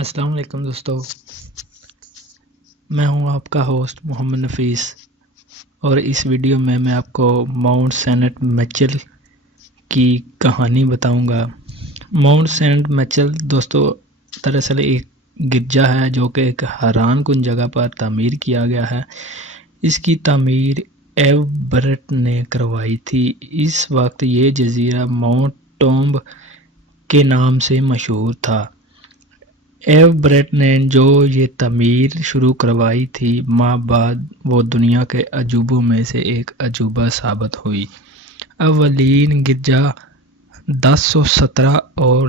السلام علیکم دوستو، میں ہوں آپ کا ہوسٹ محمد نفیس، اور اس ویڈیو میں آپ کو ماؤنٹ سینٹ میچل کی کہانی بتاؤں گا۔ ماؤنٹ سینٹ میچل دوستو دراصل ایک گرجا ہے جو کہ ایک حیران کن جگہ پر تعمیر کیا گیا ہے۔ اس کی تعمیر ایو برٹ نے کروائی تھی۔ اس وقت یہ جزیرہ ماؤنٹ ٹومب کے نام سے مشہور تھا۔ ایو برٹ نے جو یہ تعمیر شروع کروائی تھی، ماہ بعد وہ دنیا کے عجوبوں میں سے ایک عجوبہ ثابت ہوئی۔ اولین گرجا 1017 اور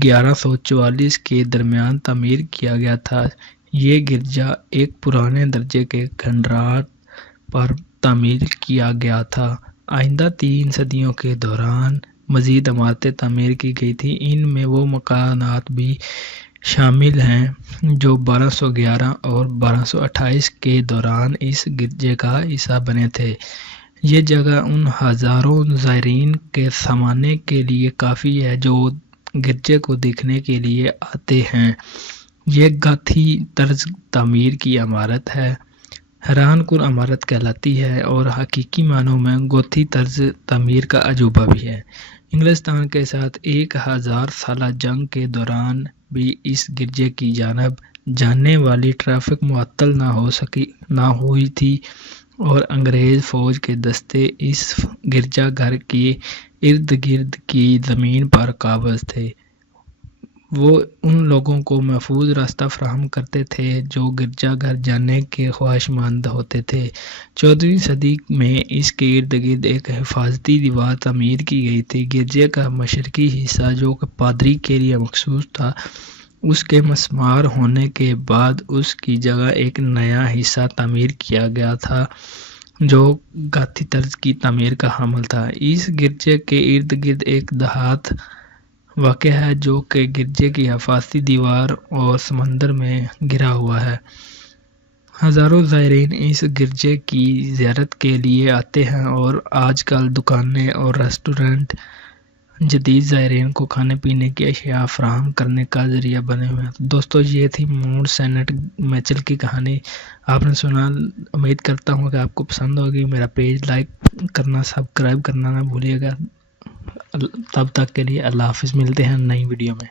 1144 کے درمیان تعمیر کیا گیا تھا۔ یہ گرجا ایک پرانے درجے کے کھنڈرات پر تعمیر کیا گیا تھا۔ آئندہ 3 صدیوں کے دوران مزید عمارتیں تعمیر کی گئی تھیں۔ ان میں وہ مکانات بھی شامل ہیں جو 1211 اور 1228 کے دوران اس گرجے کا حصہ بنے تھے۔ یہ جگہ ان ہزاروں زائرین کے سمانے کے لیے کافی ہے جو گرجے کو دیکھنے کے لیے آتے ہیں۔ یہ گاتھی طرز تعمیر کی عمارت ہے، حیران کن عمارت کہلاتی ہے اور حقیقی معنوں میں گوتھی طرز تعمیر کا عجوبہ بھی ہے۔ انگلستان کے ساتھ 1000 سالہ جنگ کے دوران بھی اس گرجے کی جانب جانے والی ٹریفک معطل نہ ہوئی تھی، اور انگریز فوج کے دستے اس گرجا گھر کے ارد گرد کی زمین پر قابض تھے۔ وہ ان لوگوں کو محفوظ راستہ فراہم کرتے تھے جو گرجا گھر جانے کے خواہشمند ہوتے تھے۔ 14ویں صدی میں اس کے ارد گرد ایک حفاظتی دیوار تعمیر کی گئی تھی۔ گرجے کا مشرقی حصہ جو کہ پادری کے لیے مخصوص تھا، اس کے مسمار ہونے کے بعد اس کی جگہ ایک نیا حصہ تعمیر کیا گیا تھا جو گاتھی طرز کی تعمیر کا حامل تھا۔ اس گرجے کے ارد گرد ایک دیہات واقع ہے جو کہ گرجے کی حفاظتی دیوار اور سمندر میں گھرا ہوا ہے۔ ہزاروں زائرین اس گرجے کی زیارت کے لیے آتے ہیں، اور آج کل دکانیں اور ریسٹورنٹ جدید زائرین کو کھانے پینے کی اشیاء فراہم کرنے کا ذریعہ بنے ہوئے ہیں۔ دوستو یہ تھی ماؤنٹ سینٹ میچل کی کہانی۔ آپ نے سنا، امید کرتا ہوں کہ آپ کو پسند ہوگی۔ میرا پیج لائک کرنا، سبسکرائب کرنا نہ بھولیے گا۔ تب تک کے لیے اللہ حافظ، ملتے ہیں نئی ویڈیو میں۔